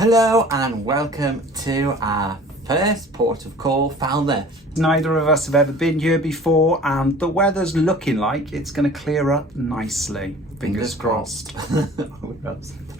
Hello and welcome to our first port of call, Falmouth. Neither of us have ever been here before and the weather's looking like it's going to clear up nicely. Fingers crossed.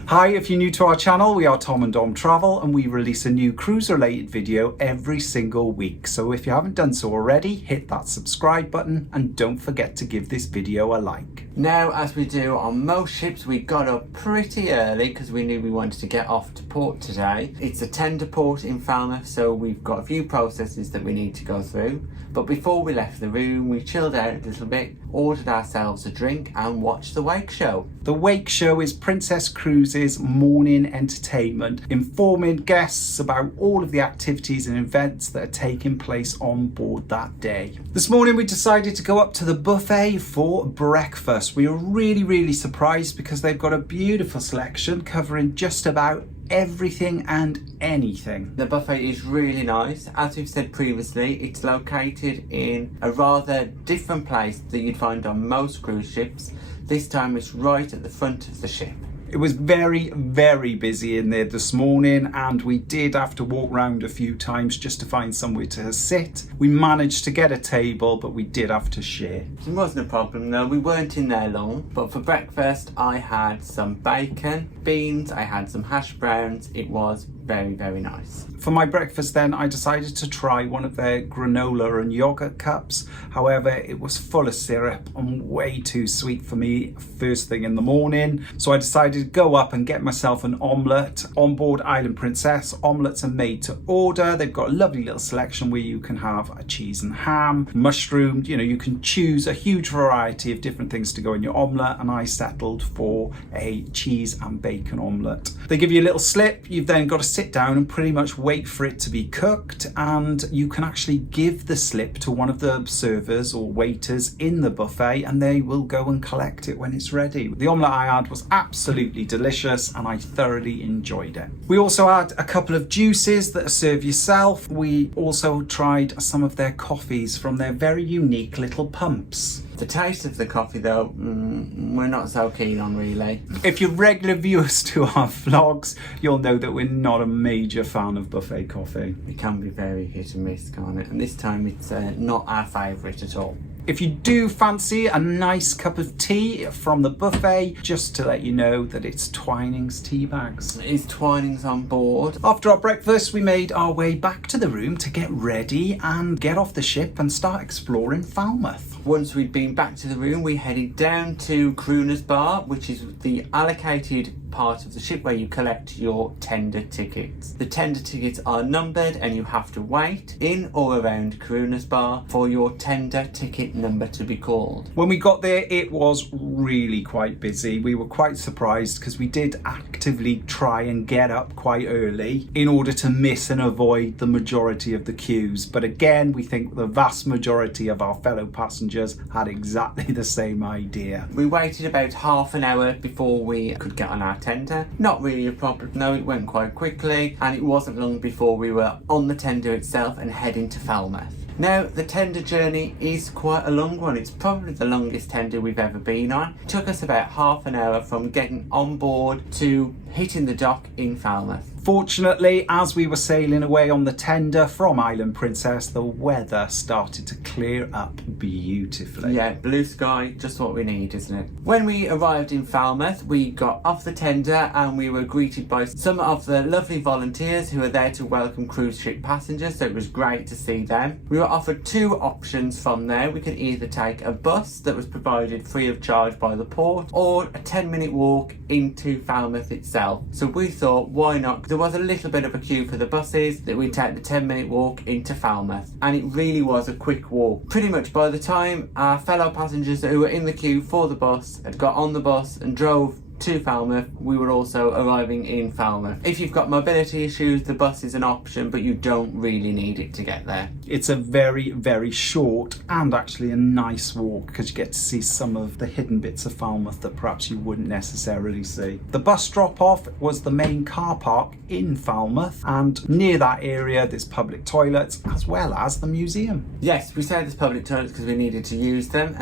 Hi, if you're new to our channel, we are Tom and Dom Travel and we release a new cruise related video every single week. So if you haven't done so already, hit that subscribe button and don't forget to give this video a like. Now, as we do on most ships, we got up pretty early because we knew we wanted to get off to port today. It's a tender port in Falmouth, so we've got a few processes that we need to go through. But before we left the room, we chilled out a little bit, ordered ourselves a drink and watched the wake show. The wake show is Princess Cruises' morning entertainment, informing guests about all of the activities and events that are taking place on board that day. This morning we decided to go up to the buffet for breakfast. We were really surprised because they've got a beautiful selection covering just about everything and anything. The buffet is really nice. As we've said previously, it's located in a rather different place that you'd find on most cruise ships. This time it's right at the front of the ship. It was very busy in there this morning and we did have to walk around a few times just to find somewhere to sit. We managed to get a table, but we did have to share. It wasn't a problem though, we weren't in there long. But for breakfast I had some bacon, beans, I had some hash browns. It was very nice. For my breakfast then, I decided to try one of their granola and yogurt cups. However, it was full of syrup and way too sweet for me first thing in the morning. So I decided to go up and get myself an omelette. On board Island Princess, omelettes are made to order. They've got a lovely little selection where you can have a cheese and ham, mushroom, you can choose a huge variety of different things to go in your omelette, and I settled for a cheese and bacon omelette. They give you a little slip, you've then got to sit down and pretty much wait for it to be cooked, and you can actually give the slip to one of the servers or waiters in the buffet and they will go and collect it when it's ready. The omelette I had was absolutely delicious and I thoroughly enjoyed it. We also had a couple of juices that are served yourself. We also tried some of their coffees from their very unique little pumps. The taste of the coffee though, we're not so keen on really. If you're regular viewers to our vlogs, you'll know that we're not a major fan of buffet coffee. It can be very hit and miss, can't it? And this time it's not our favourite at all. If you do fancy a nice cup of tea from the buffet, just to let you know that it's Twinings tea bags. Is Twinings on board? After our breakfast, we made our way back to the room to get ready and get off the ship and start exploring Falmouth. Once we'd been back to the room, we headed down to Crooner's Bar, which is the allocated part of the ship where you collect your tender tickets. The tender tickets are numbered and you have to wait in or around Crooner's Bar for your tender ticket number to be called. When we got there, it was really quite busy. We were quite surprised because we did actively try and get up quite early in order to miss and avoid the majority of the queues. But again, we think the vast majority of our fellow passengers had exactly the same idea. We waited about half an hour before we could get on our tender. Not really a problem, no, it went quite quickly and it wasn't long before we were on the tender itself and heading to Falmouth. Now, the tender journey is quite a long one. It's probably the longest tender we've ever been on. It took us about half an hour from getting on board to hitting the dock in Falmouth. Fortunately, as we were sailing away on the tender from Island Princess, the weather started to clear up beautifully. Yeah, blue sky, just what we need, isn't it? When we arrived in Falmouth, we got off the tender and we were greeted by some of the lovely volunteers who are there to welcome cruise ship passengers, so it was great to see them. We were offered two options from there. We could either take a bus that was provided free of charge by the port or a 10-minute walk into Falmouth itself. So we thought, why not? There was a little bit of a queue for the buses, that we'd take the 10-minute walk into Falmouth, and it really was a quick walk. Pretty much by the time our fellow passengers who were in the queue for the bus had got on the bus and drove to Falmouth, we were also arriving in Falmouth. If you've got mobility issues, the bus is an option, but you don't really need it to get there. It's a very short and actually a nice walk because you get to see some of the hidden bits of Falmouth that perhaps you wouldn't necessarily see. The bus drop off was the main car park in Falmouth, and near that area there's public toilets as well as the museum. Yes, we say there's public toilets because we needed to use them.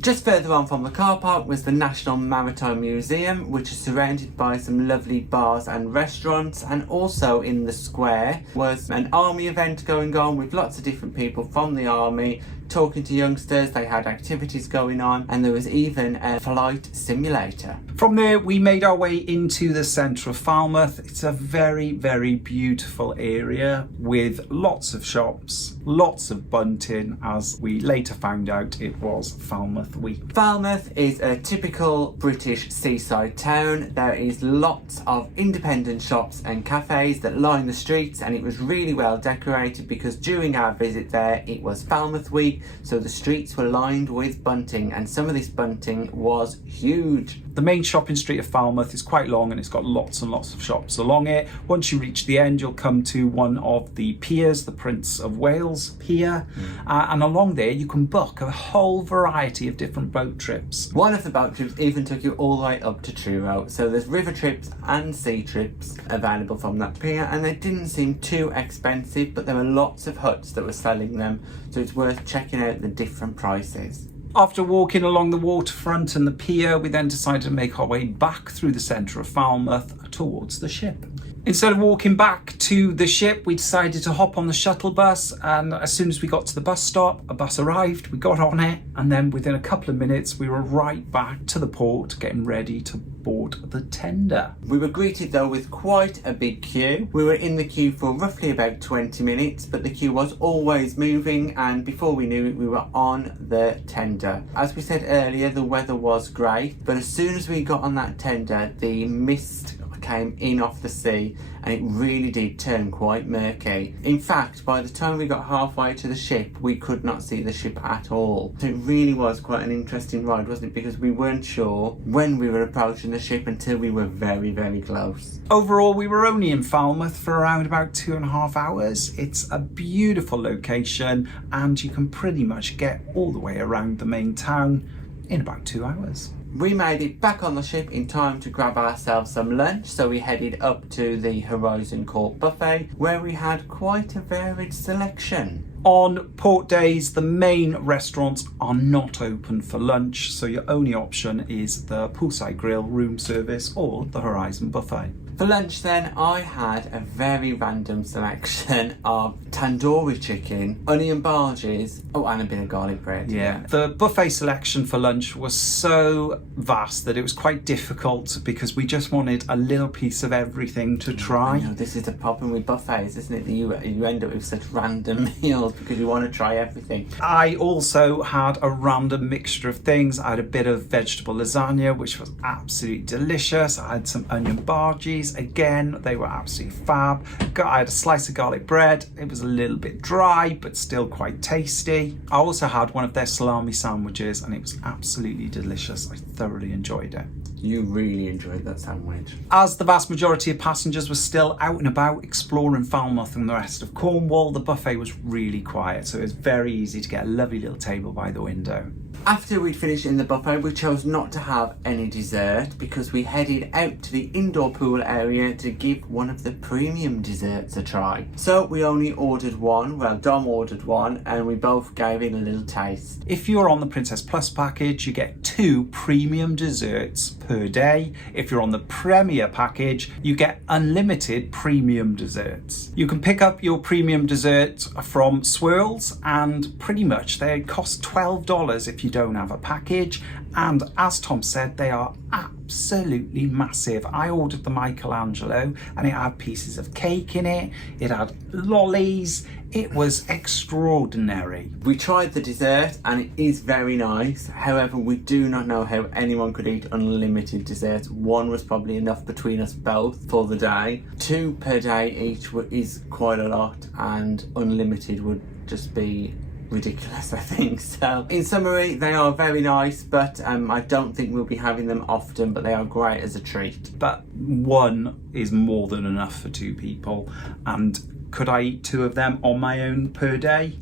Just further on from the car park was the National Maritime Museum, museum, which is surrounded by some lovely bars and restaurants, and also in the square was an army event going on with lots of different people from the army talking to youngsters. They had activities going on, and there was even a flight simulator. From there, we made our way into the centre of Falmouth. It's a very, very beautiful area with lots of shops, lots of bunting, as we later found out it was Falmouth Week. Falmouth is a typical British seaside town. There is lots of independent shops and cafes that line the streets, and it was really well decorated because during our visit there it was Falmouth Week, so the streets were lined with bunting, and some of this bunting was huge. The main shopping street of Falmouth is quite long, and it's got lots and lots of shops along it. Once you reach the end, you'll come to one of the piers, the Prince of Wales Pier, and along there you can book a whole variety of different boat trips. One of the boat trips even took you all the way up to Truro, so there's river trips and sea trips available from that pier, and they didn't seem too expensive, but there were lots of huts that were selling them, so it's worth checking out the different prices. After walking along the waterfront and the pier, we then decided to make our way back through the centre of Falmouth towards the ship. Instead of walking back to the ship, we decided to hop on the shuttle bus, and as soon as we got to the bus stop, a bus arrived, we got on it, and then within a couple of minutes we were right back to the port getting ready to board the tender. We were greeted though with quite a big queue. We were in the queue for roughly about 20 minutes, but the queue was always moving, and before we knew it we were on the tender. As we said earlier, the weather was great, but as soon as we got on that tender, the mist came in off the sea, and it really did turn quite murky. In fact, by the time we got halfway to the ship, we could not see the ship at all. So it really was quite an interesting ride, wasn't it? Because we weren't sure when we were approaching the ship until we were very, very close. Overall, we were only in Falmouth for around about 2.5 hours. It's a beautiful location, and you can pretty much get all the way around the main town in about 2 hours. We made it back on the ship in time to grab ourselves some lunch, so we headed up to the Horizon Court buffet, where we had quite a varied selection. On port days, the main restaurants are not open for lunch, so your only option is the poolside grill room service or the Horizon buffet. For lunch then, I had a very random selection of tandoori chicken, onion barges, and a bit of garlic bread. Yeah, the buffet selection for lunch was so vast that it was quite difficult because we just wanted a little piece of everything to try. I know, this is the problem with buffets, isn't it? You end up with such random meals because you want to try everything. I also had a random mixture of things. I had a bit of vegetable lasagna, which was absolutely delicious. I had some onion barges. Again, they were absolutely fab. I had a slice of garlic bread. It was a little bit dry, but still quite tasty. I also had one of their salami sandwiches, and it was absolutely delicious. I thoroughly enjoyed it. You really enjoyed that sandwich. As the vast majority of passengers were still out and about exploring Falmouth and the rest of Cornwall, the buffet was really quiet, so it was very easy to get a lovely little table by the window. After we'd finished in the buffet, we chose not to have any dessert because we headed out to the indoor pool area to give one of the premium desserts a try. So we only ordered one, well, Dom ordered one, and we both gave it a little taste. If you're on the Princess Plus package, you get 2 premium desserts per day. If you're on the Premier package, you get unlimited premium desserts. You can pick up your premium dessert from Swirls, and pretty much they cost $12 if you don't have a package, and as Tom said, they are absolutely massive. I ordered the Michelangelo, and it had pieces of cake in it, it had lollies, it was extraordinary. We tried the dessert and it is very nice, however we do not know how anyone could eat unlimited desserts. One was probably enough between us both for the day. 2 per day each is quite a lot, and unlimited would just be ridiculous, I think. So in summary, they are very nice, but I don't think we'll be having them often, but they are great as a treat. But one is more than enough for 2 people, and could I eat 2 of them on my own per day?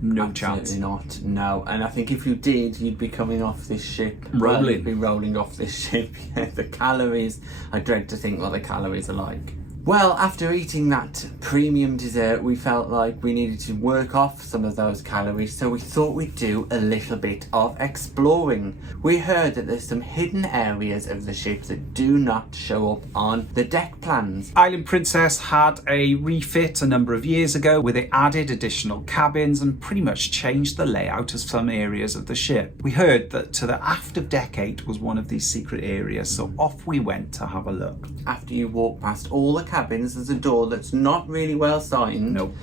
No chance. Absolutely not, no. And I think if you did, you'd be coming off this ship. Rolling. Well, you'd be rolling off this ship. The calories, I dread to think what the calories are like. Well, after eating that premium dessert, we felt like we needed to work off some of those calories, so we thought we'd do a little bit of exploring. We heard that there's some hidden areas of the ship that do not show up on the deck plans. Island Princess had a refit a number of years ago where they added additional cabins and pretty much changed the layout of some areas of the ship. We heard that to the aft of deck 8 was one of these secret areas, so off we went to have a look. After you walk past all the cabins, there's a door that's not really well signed. Nope.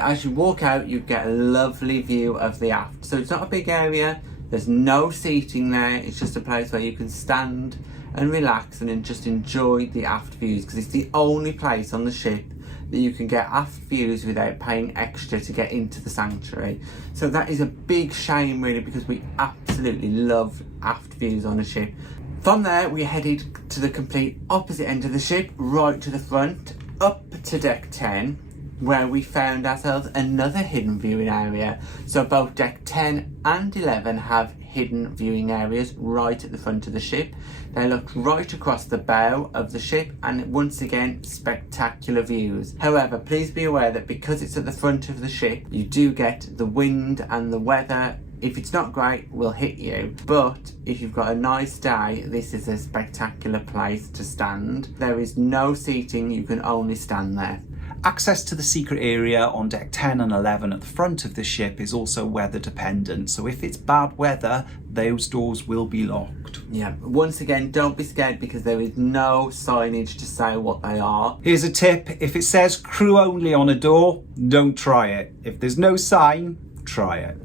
As you walk out, you get a lovely view of the aft. So it's not a big area, there's no seating there, it's just a place where you can stand and relax and then just enjoy the aft views, because it's the only place on the ship that you can get aft views without paying extra to get into the sanctuary. So that is a big shame really, because we absolutely love aft views on a ship. From there we headed to the complete opposite end of the ship, right to the front, up to deck 10, where we found ourselves another hidden viewing area. So both deck 10 and 11 have hidden viewing areas right at the front of the ship. They look right across the bow of the ship, and once again, spectacular views. However, please be aware that because it's at the front of the ship, you do get the wind and the weather. If it's not great, will hit you, but if you've got a nice day, this is a spectacular place to stand. There is no seating, you can only stand there. Access to the secret area on deck 10 and 11 at the front of the ship is also weather dependent, so if it's bad weather, those doors will be locked. Yeah, once again, don't be scared because there is no signage to say what they are. Here's a tip: if it says crew only on a door, don't try it. If there's no sign, try it.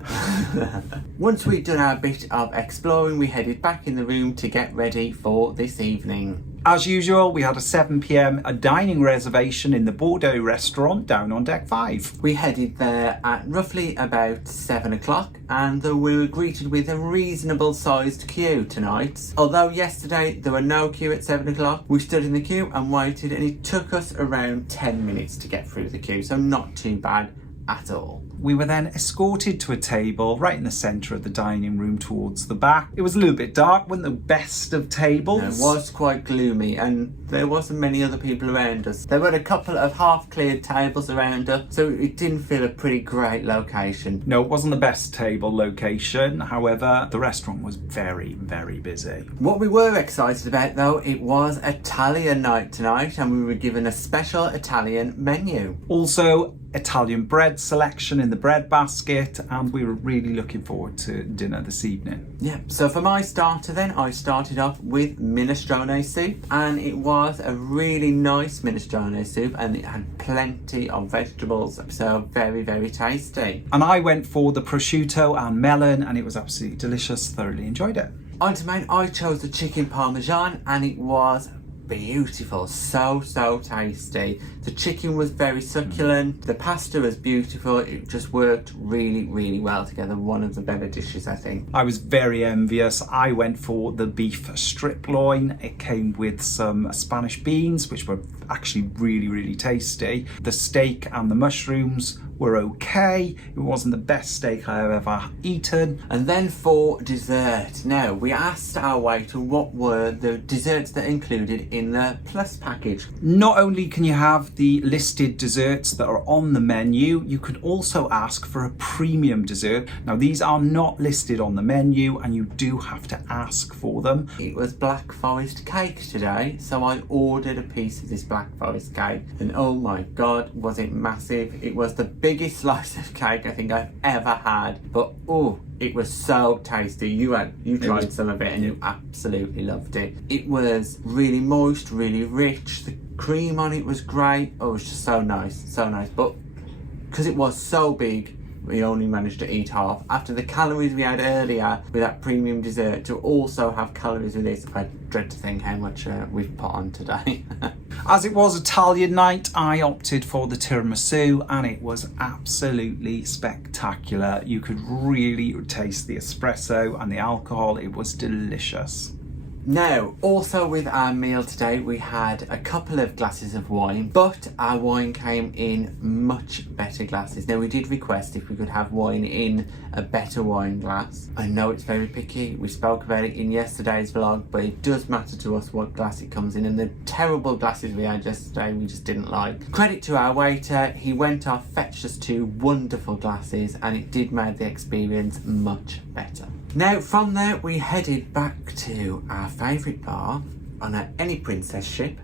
Once we'd done our bit of exploring, we headed back in the room to get ready for this evening. As usual, we had a 7 p.m. dining reservation in the Bordeaux Restaurant down on deck 5. We headed there at roughly about 7 o'clock, and we were greeted with a reasonable sized queue tonight. Although yesterday there were no queue at 7 o'clock, we stood in the queue and waited, and it took us around 10 minutes to get through the queue, so not too bad at all. We were then escorted to a table right in the centre of the dining room towards the back. It was a little bit dark, wasn't the best of tables. It was quite gloomy, and there wasn't many other people around us. There were a couple of half-cleared tables around us, so it didn't feel a pretty great location. No, it wasn't the best table location. However, the restaurant was very, very busy. What we were excited about though, it was Italian night tonight, and we were given a special Italian menu. Also, Italian bread selection in the bread basket, and we were really looking forward to dinner this evening. Yeah, so for my starter then, I started off with minestrone soup, and it was a really nice minestrone soup, and it had plenty of vegetables, so very, very tasty. And I went for the prosciutto and melon, and it was absolutely delicious. Thoroughly enjoyed it. On to mine, I chose the chicken parmesan, and it was beautiful, so tasty. The chicken was very succulent, the pasta was beautiful, it just worked really, really well together. One of the better dishes, I think. I was very envious. I went for the beef strip loin. It came with some Spanish beans, which were actually really, really tasty. The steak and the mushrooms were okay. It wasn't the best steak I have ever eaten. And then for dessert, now we asked our waiter what were the desserts that are included in the plus package. Not only can you have the listed desserts that are on the menu, you can also ask for a premium dessert. Now these are not listed on the menu, and you do have to ask for them. It was Black Forest cake today, so I ordered a piece of this Black Forest cake, and oh my god, was it massive. It was the biggest slice of cake I think I've ever had, but oh, it was so tasty. You tried some of it and you absolutely loved it. It was really moist, really rich. The cream on it was great. Oh, it was just so nice, but because it was so big, we only managed to eat half. After the calories we had earlier with that premium dessert, to also have calories with this, I dread to think how much we've put on today. As it was Italian night, I opted for the tiramisu, and it was absolutely spectacular. You could really taste the espresso and the alcohol. It was delicious. Now, also with our meal today, we had a couple of glasses of wine, but our wine came in much better glasses. Now, we did request if we could have wine in a better wine glass. I know it's very picky. We spoke about it in yesterday's vlog, but it does matter to us what glass it comes in, and the terrible glasses we had yesterday, we just didn't like. Credit to our waiter. He went off, fetched us 2 wonderful glasses, and it did make the experience much better. Now, from there, we headed back to our favourite bar on any princess ship,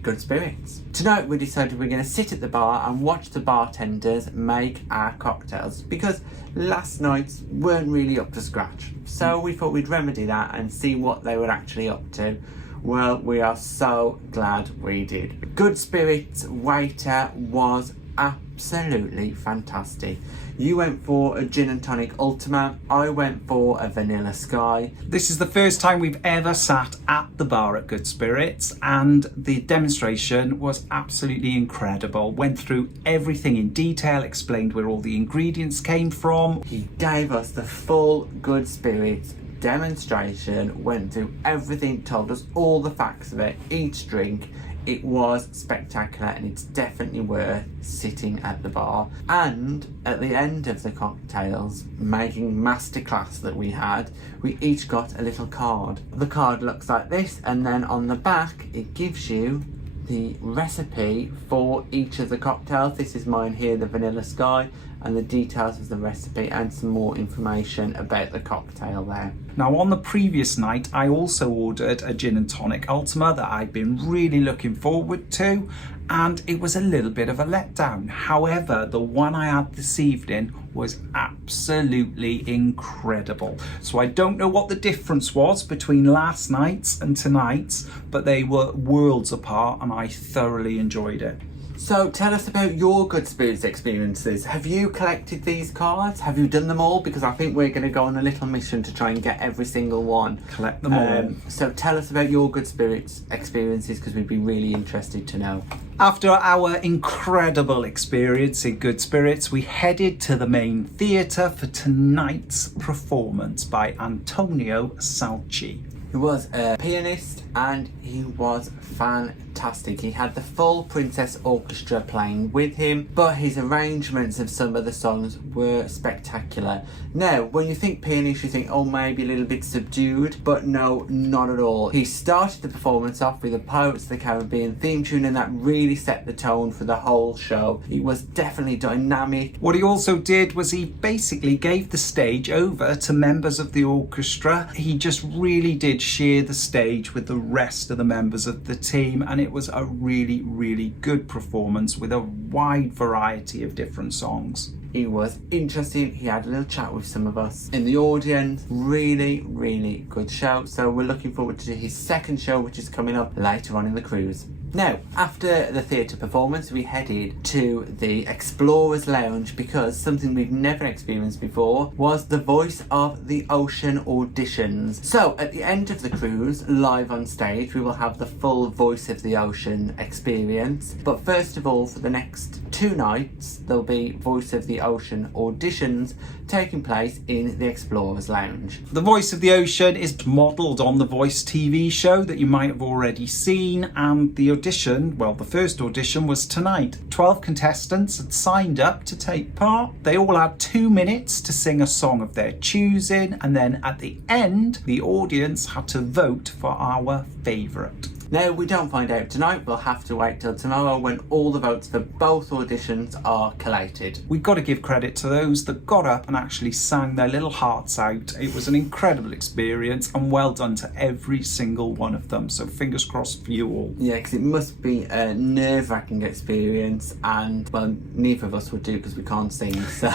Good Spirits. Tonight, we decided we're going to sit at the bar and watch the bartenders make our cocktails, because last night's weren't really up to scratch. So we thought we'd remedy that and see what they were actually up to. Well, we are so glad we did. Good Spirits waiter was absolutely fantastic. You went for a gin and tonic Ultima. I went for a vanilla Sky. This is the first time we've ever sat at the bar at Good Spirits, and the demonstration was absolutely incredible. Went through everything in detail, explained where all the ingredients came from. He gave us the full Good Spirits demonstration, went through everything, told us all the facts of it, each drink. It was spectacular, and it's definitely worth sitting at the bar. And at the end of the cocktails making masterclass that we had, we each got a little card. The card looks like this, and then on the back it gives you the recipe for each of the cocktails. This is mine here, the Vanilla Sky, and the details of the recipe and some more information about the cocktail there. Now, on the previous night, I also ordered a gin and tonic Ultima that I've been really looking forward to, and it was a little bit of a letdown. However, the one I had this evening was absolutely incredible. So I don't know what the difference was between last night's and tonight's, but they were worlds apart, and I thoroughly enjoyed it. So tell us about your Good Spirits experiences. Have you collected these cards? Have you done them all? Because I think we're going to go on a little mission to try and get every single one. Collect them all. So tell us about your Good Spirits experiences, because we'd be really interested to know. After our incredible experience in Good Spirits, we headed to the main theatre for tonight's performance by Antonio Salci. He was a pianist and he was fantastic. He had the full Princess Orchestra playing with him, but his arrangements of some of the songs were spectacular. Now, when you think pianist, you think, oh, maybe a little bit subdued, but no, not at all. He started the performance off with a Pirates of the Caribbean theme tune, and that really set the tone for the whole show. It was definitely dynamic. What he also did was he basically gave the stage over to members of the orchestra. He just really did share the stage with the rest of the members of the team, and it was a really, really good performance with a wide variety of different songs. He was interesting. He had a little chat with some of us in the audience. Really, really good show. So we're looking forward to his second show, which is coming up later on in the cruise. Now, after the theatre performance, we headed to the Explorers Lounge, because something we've never experienced before was the Voice of the Ocean auditions. So, at the end of the cruise, live on stage, we will have the full Voice of the Ocean experience. But first of all, for the next 2 nights, there'll be Voice of the Ocean auditions taking place in the Explorers Lounge. The Voice of the Ocean is modelled on the Voice TV show that you might have already seen, and the audition, well, the first audition was tonight. 12 contestants had signed up to take part. They all had 2 minutes to sing a song of their choosing, and then at the end, the audience had to vote for our favourite. Now, we don't find out tonight. We'll have to wait till tomorrow when all the votes for both auditions are collated. We've got to give credit to those that got up and actually sang their little hearts out. It was an incredible experience, and well done to every single one of them. So fingers crossed for you all. Yeah, because it must be a nerve-wracking experience, and well, neither of us would do because we can't sing. So,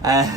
but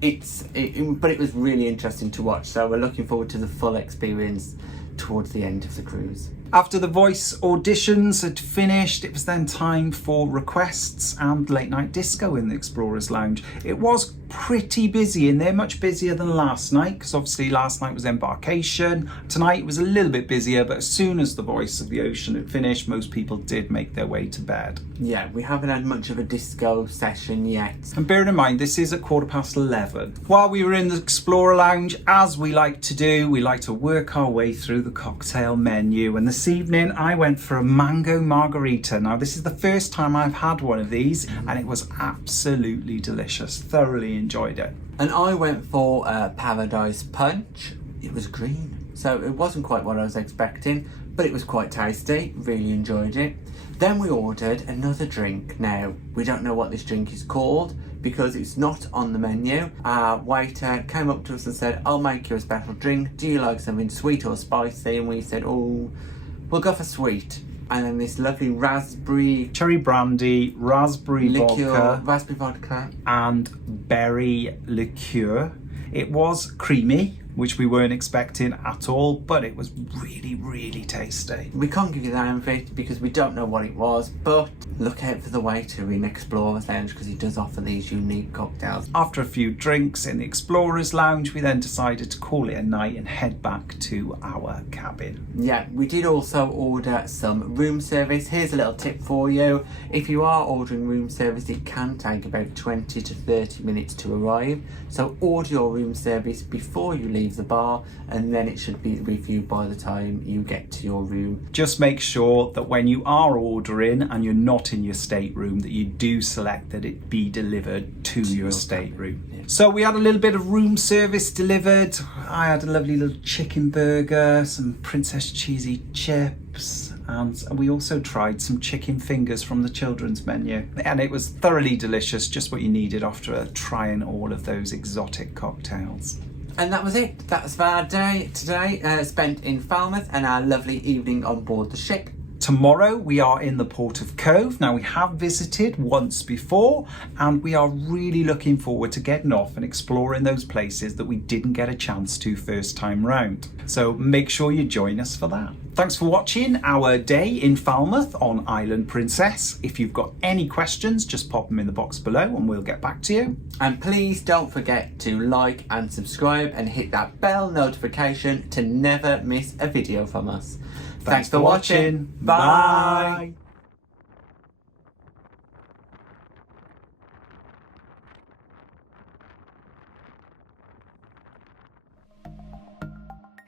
it was really interesting to watch. So we're looking forward to the full experience towards the end of the cruise. After the voice auditions had finished, it was then time for requests and late night disco in the Explorers Lounge. It was pretty busy in there, much busier than last night, because obviously last night was embarkation. Tonight was a little bit busier, but as soon as the Voice of the Ocean had finished, most people did make their way to bed. Yeah, we haven't had much of a disco session yet. And bearing in mind, this is at 11:15. While we were in the Explorer Lounge, as we like to do, we like to work our way through the cocktail menu. And this evening I went for a mango margarita. Now this is the first time I've had one of these, and it was absolutely delicious. Thoroughly enjoyed it. And I went for a Paradise Punch. It was green, so it wasn't quite what I was expecting, but it was quite tasty. Really enjoyed it. Then we ordered another drink. Now, we don't know what this drink is called because it's not on the menu. Our waiter came up to us and said, "I'll make you a special drink. Do you like something sweet or spicy?" And we said, "Oh, we'll go for sweet." And then this lovely raspberry Cherry brandy, raspberry vodka, and berry liqueur. It was creamy, which we weren't expecting at all, but it was really, really tasty. We can't give you the name of it because we don't know what it was, but look out for the waiter in Explorers Lounge because he does offer these unique cocktails. After a few drinks in the Explorers Lounge, we then decided to call it a night and head back to our cabin. Yeah, we did also order some room service. Here's a little tip for you. If you are ordering room service, it can take about 20 to 30 minutes to arrive. So order your room service before you leave the bar, and then it should be with you by the time you get to your room. Just make sure that when you are ordering and you're not in your stateroom, that you do select that it be delivered to your stateroom. Yeah. So we had a little bit of room service delivered. I had a lovely little chicken burger, some princess cheesy chips, and we also tried some chicken fingers from the children's menu. And it was thoroughly delicious, just what you needed after trying all of those exotic cocktails. And that was it. That's our day today, spent in Falmouth, and our lovely evening on board the ship. Tomorrow we are in the Port of Cove. Now we have visited once before, and we are really looking forward to getting off and exploring those places that we didn't get a chance to first time round. So make sure you join us for that. Thanks for watching our day in Falmouth on Island Princess. If you've got any questions, just pop them in the box below and we'll get back to you. And please don't forget to like and subscribe and hit that bell notification to never miss a video from us. Thanks for watching. Bye.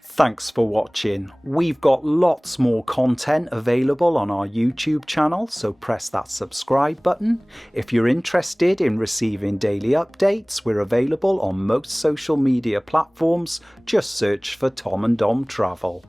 Thanks for watching. We've got lots more content available on our YouTube channel, so press that subscribe button. If you're interested in receiving daily updates, we're available on most social media platforms. Just search for Tom and Dom Travel.